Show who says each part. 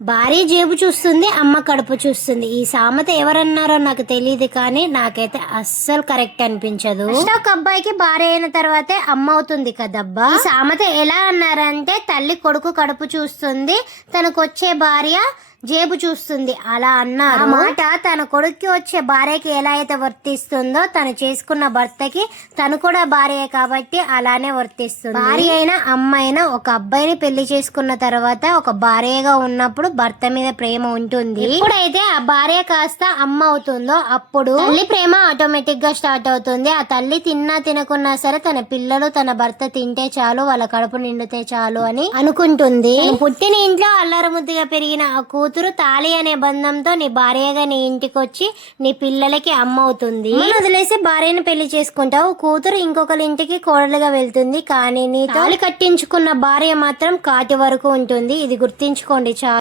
Speaker 1: భార్య జేబు చూస్తుంది అమ్మ కడుపు చూస్తుంది. ఈ సామెత ఎవరన్నారో నాకు తెలియదు కానీ నాకైతే అస్సలు కరెక్ట్ అనిపించదు. ఒక అబ్బాయికి భార్య అయిన తర్వాతే అమ్మ అవుతుంది కదబ్బా. సామెత ఎలా అన్నారంటే తల్లి కొడుకు కడుపు చూస్తుంది తనకు వచ్చే భార్య జేబు చూస్తుంది. అలా అన్నారు. మాట తన కొడుక్కి వచ్చే భార్యకి ఎలా అయితే వర్తిస్తుందో తను చేసుకున్న భర్తకి తను కూడా భార్య కాబట్టి అలానే వర్తిస్తుంది. భార్య అయినా అమ్మాయినా ఒక అబ్బాయిని పెళ్ళి చేసుకున్న తర్వాత ఒక భార్యగా ఉన్నప్పుడు భర్త మీద ప్రేమ ఉంటుంది. ఎప్పుడైతే ఆ భార్య కాస్త అమ్మ అవుతుందో అప్పుడు తల్లి ప్రేమ ఆటోమేటిక్గా స్టార్ట్ అవుతుంది. ఆ తల్లి తిన్నా తినకున్నా సరే తన పిల్లలు తన భర్త తింటే చాలు వాళ్ళ కడుపు నిండితే చాలు అని అనుకుంటుంది. పుట్టిన ఇంట్లో అల్లరి ముద్దుగా పెరిగిన ఆ కూతురు తాళి అనే బంధంతో నీ భార్యగా నీ ఇంటికి వచ్చి నీ పిల్లలకి అమ్మ అవుతుంది వదిలేసి భార్యను పెళ్ళి చేసుకుంటావు. కూతురు ఇంకొకరి ఇంటికి కోడలుగా వెళ్తుంది. కానీ నీ తాళి కట్టించుకున్న భార్య మాత్రం కాటి వరకు ఉంటుంది. ఇది గుర్తించుకోండి చాలా.